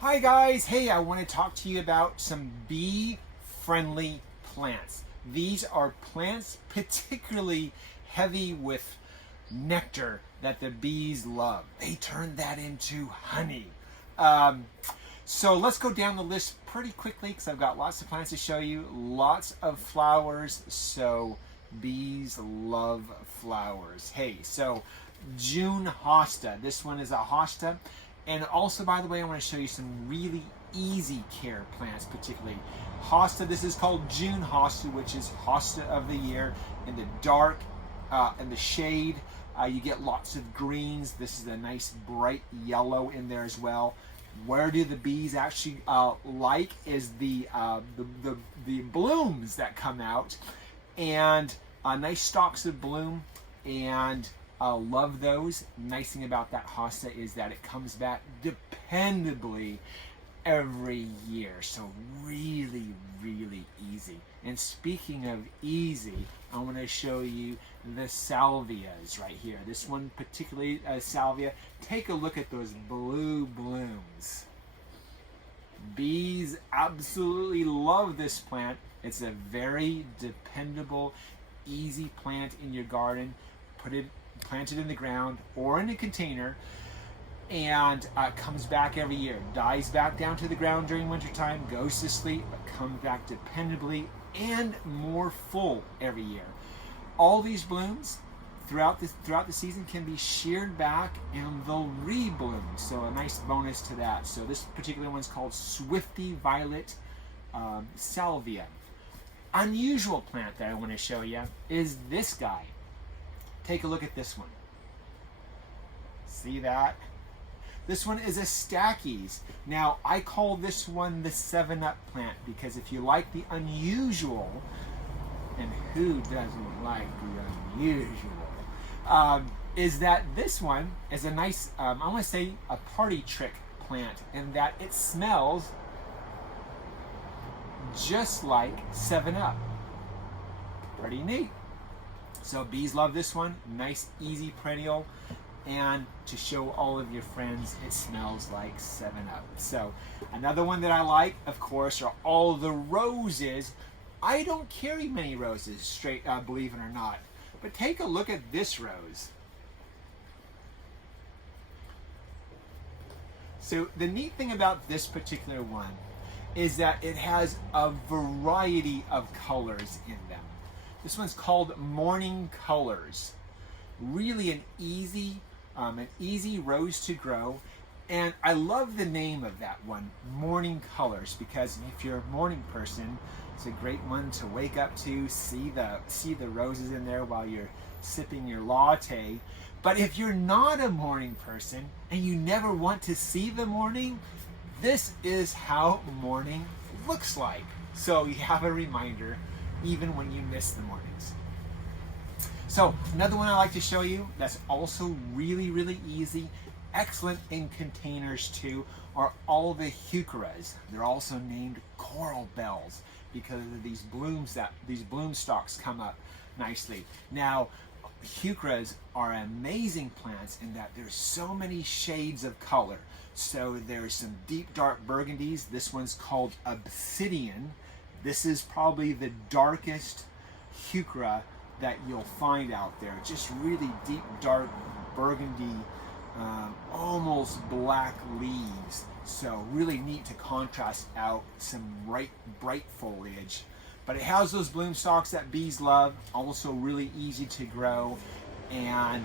Hi guys, hey, I want to talk to you about some bee-friendly plants. These are plants particularly heavy with nectar that the bees love. They turn that into honey. Um, so let's go down the list pretty quickly because I've got lots of plants to show you, lots of flowers, so bees love flowers. Hey, so June hosta. This one is a hosta. And also, by the way, I want to show you some really easy care plants, particularly hosta. This is called June hosta, which is hosta of the year. In the dark, in the shade, you get lots of greens. This is a nice bright yellow in there as well. Where do the bees actually like is the blooms that come out, and nice stalks of bloom, and love those. Nice thing about that hosta is that it comes back dependably every year. So really, really easy. And speaking of easy, I want to show you the salvias right here. This one particularly, salvia. Take a look at those blue blooms. Bees absolutely love this plant. It's a very dependable, easy plant in your garden. Plant it in the ground or in a container, and comes back every year. Dies back down to the ground during wintertime, goes to sleep, but comes back dependably and more full every year. All these blooms throughout the season can be sheared back and they'll rebloom. So a nice bonus to that. So this particular one's called Swifty Violet Salvia. Unusual plant that I want to show you is this guy. Take a look at this one. See that? This one is a Stachys. Now, I call this one the 7-Up plant because if you like the unusual, and who doesn't like the unusual, is that this one is a nice, I want to say a party trick plant in that it smells just like 7-Up. Pretty neat. So bees love this one. Nice, easy perennial. And to show all of your friends, it smells like 7-Up. So another one that I like, of course, are all the roses. I don't carry many roses, straight, believe it or not. But take a look at this rose. So the neat thing about this particular one is that it has a variety of colors in them. This one's called Morning Colors. Really an easy rose to grow. And I love the name of that one, Morning Colors, because if you're a morning person, it's a great one to wake up to, see the roses in there while you're sipping your latte. But if you're not a morning person and you never want to see the morning, this is how morning looks like. So you have a reminder even when you miss the mornings. So another one I like to show you that's also really, really easy, excellent in containers too, are all the heucheras. They're also named coral bells because of these bloom stalks come up nicely. Now, heucheras are amazing plants in that there's so many shades of color. So there's some deep dark burgundies. This one's called Obsidian. This is probably the darkest heuchera that you'll find out there. Just really deep, dark burgundy, almost black leaves. So really neat to contrast out some bright foliage. But it has those bloom stalks that bees love. Also really easy to grow, and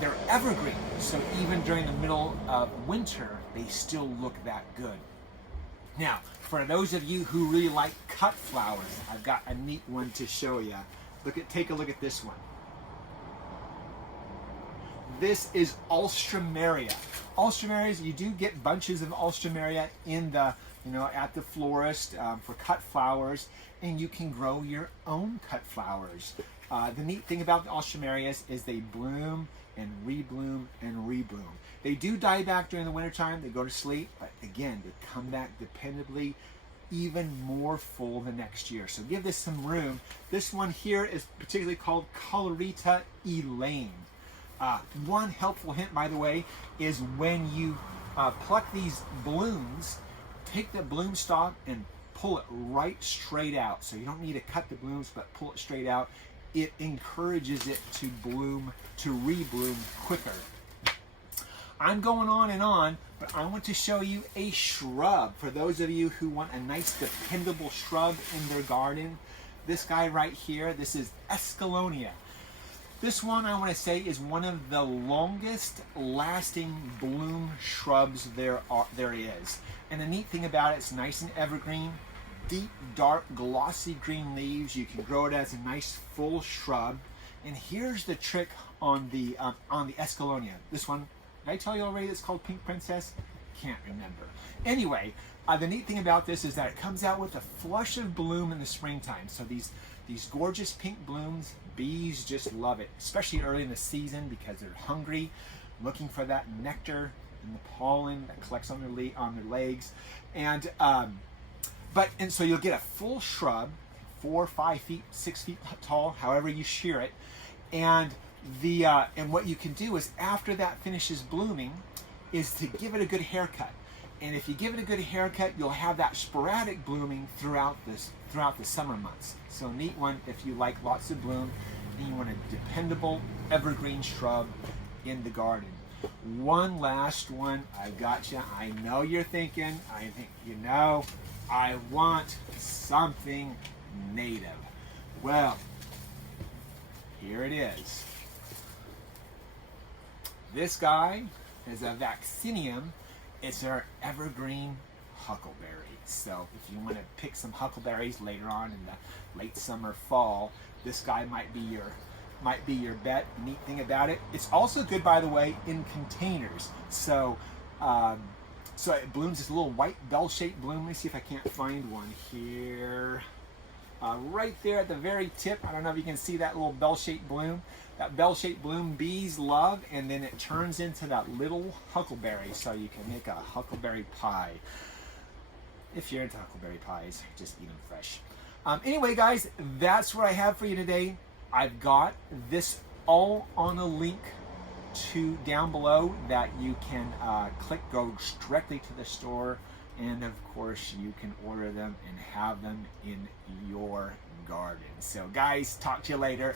they're evergreen. So even during the middle of winter, they still look that good. Now, for those of you who really like cut flowers, I've got a neat one to show you. Take a look at this one. This is Alstroemeria. Alstroemerias, you do get bunches of Alstroemeria in the, at the florist for cut flowers, and you can grow your own cut flowers. The neat thing about the Alstroemerias is they bloom and rebloom and rebloom. They do die back during the wintertime, they go to sleep, but again, they come back dependably even more full the next year. So give this some room. This one here is particularly called Colorita Elaine. One helpful hint, by the way, is when you pluck these blooms, take the bloom stalk and pull it right straight out. So you don't need to cut the blooms, but pull it straight out. It encourages it to bloom, to rebloom quicker. I'm going on and on, but I want to show you a shrub. For those of you who want a nice dependable shrub in their garden, this guy right here, this is Escallonia. This one, I want to say, is one of the longest lasting bloom shrubs there is. And the neat thing about it, it's nice and evergreen, deep, dark, glossy green leaves. You can grow it as a nice full shrub. And here's the trick on the Escallonia. This one, did I tell you already it's called Pink Princess? Can't remember. Anyway, the neat thing about this is that it comes out with a flush of bloom in the springtime. So these gorgeous pink blooms, bees just love it, especially early in the season because they're hungry, looking for that nectar and the pollen that collects on their legs. And so you'll get a full shrub, 4, 5 feet, 6 feet tall, however you shear it. And what you can do is after that finishes blooming is to give it a good haircut. And if you give it a good haircut, you'll have that sporadic blooming throughout the summer months. So neat one if you like lots of bloom and you want a dependable evergreen shrub in the garden. One last one, I got you. I know you're thinking, I want something native. Well, here it is. This guy is a Vaccinium. It's our evergreen huckleberry. So if you want to pick some huckleberries later on in the late summer, fall, this guy might be your bet. Neat thing about it, it's also good, by the way, in containers. So so it blooms this little white bell-shaped bloom. Let me see if I can't find one here. Right there at the very tip. I don't know if you can see that little bell-shaped bloom. That bell-shaped bloom bees love, and then it turns into that little huckleberry, so you can make a huckleberry pie. If you're into huckleberry pies, just eat them fresh. Anyway, guys, that's what I have for you today. I've got this all on a link to down below that you can go directly to the store, and of course you can order them and have them in your garden. So guys, talk to you later.